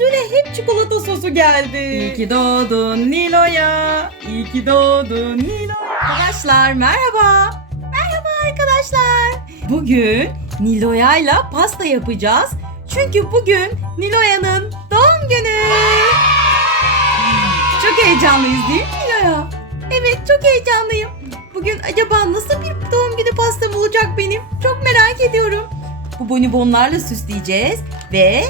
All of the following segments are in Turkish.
yüzüne hep çikolata sosu geldi. İyi ki doğdun Nilo'ya. İyi ki doğdun Nilo'ya. Arkadaşlar merhaba. Merhaba arkadaşlar. Bugün Nilo'ya'yla pasta yapacağız. Çünkü bugün Nilo'ya'nın doğum günü. Çok heyecanlıyız değil mi Nilo'ya? Evet çok heyecanlıyım. Bugün acaba nasıl bir doğum günü pastam olacak benim? Çok merak ediyorum. Bu bonibonlarla süsleyeceğiz ve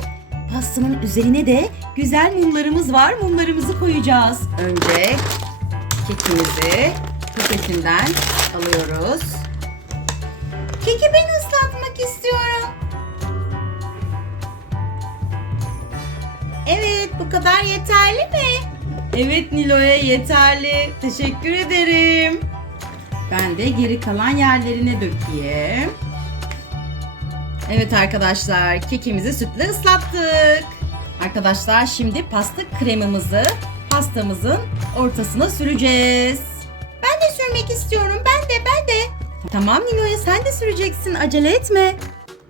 pastanın üzerine de güzel mumlarımız var. Mumlarımızı koyacağız. Önce kekimizi paketinden alıyoruz. Keki ben ıslatmak istiyorum. Evet bu kadar yeterli mi? Evet Nilo'ya yeterli. Teşekkür ederim. Ben de geri kalan yerlerine dökeyim. Evet arkadaşlar kekimizi sütle ıslattık. Arkadaşlar şimdi pasta kremimizi pastamızın ortasına süreceğiz. Ben de sürmek istiyorum. Ben de ben de. Tamam Nilo'ya sen de süreceksin. Acele etme.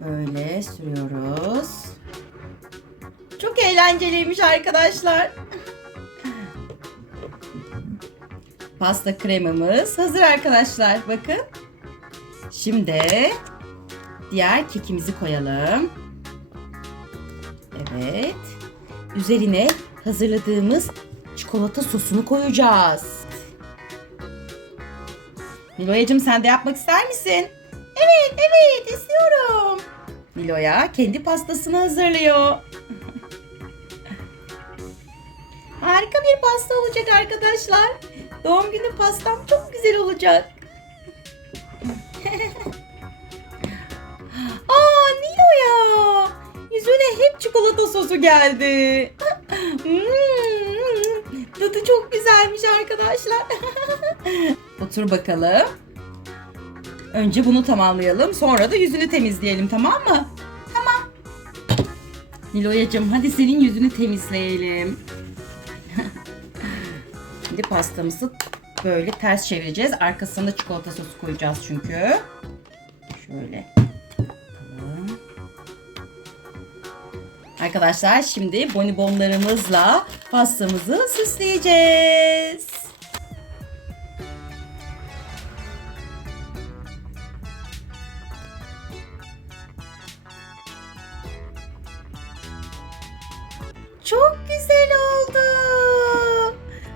Böyle sürüyoruz. Çok eğlenceliymiş arkadaşlar. Pasta kremamız hazır arkadaşlar. Bakın. Şimdi diğer kekimizi koyalım. Evet. Üzerine hazırladığımız çikolata sosunu koyacağız. Niloya'cığım sen de yapmak ister misin? Evet, evet istiyorum. Niloya kendi pastasını hazırlıyor. Harika bir pasta olacak arkadaşlar. Doğum günü pastam çok güzel olacak. Çikolata sosu geldi. Hmm, tadı çok güzelmiş arkadaşlar. Otur bakalım. Önce bunu tamamlayalım. Sonra da yüzünü temizleyelim tamam mı? Tamam. Nilo'yacığım hadi senin yüzünü temizleyelim. Şimdi pastamızı böyle ters çevireceğiz. Arkasına çikolata sosu koyacağız çünkü. Şöyle. Arkadaşlar şimdi bonibonlarımızla pastamızı süsleyeceğiz. Çok güzel oldu.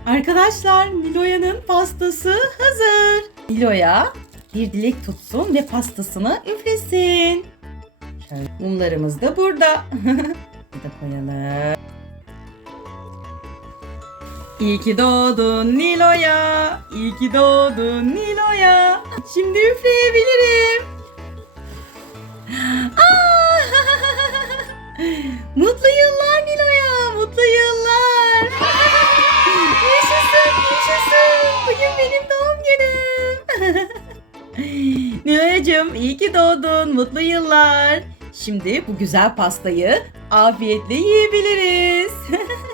Arkadaşlar Niloya'nın pastası hazır. Niloya bir dilek tutsun ve pastasını üflesin. Mumlarımız da burada. Burada koyalım. İyi ki doğdun Niloya. İyi ki doğdun Niloya. Şimdi üfleyebilirim. Aa! Mutlu yıllar Niloya. Mutlu yıllar. yaşasın yaşasın. Bugün benim doğum günüm. Niloya'cığım iyi ki doğdun. Mutlu yıllar. Şimdi bu güzel pastayı afiyetle yiyebiliriz.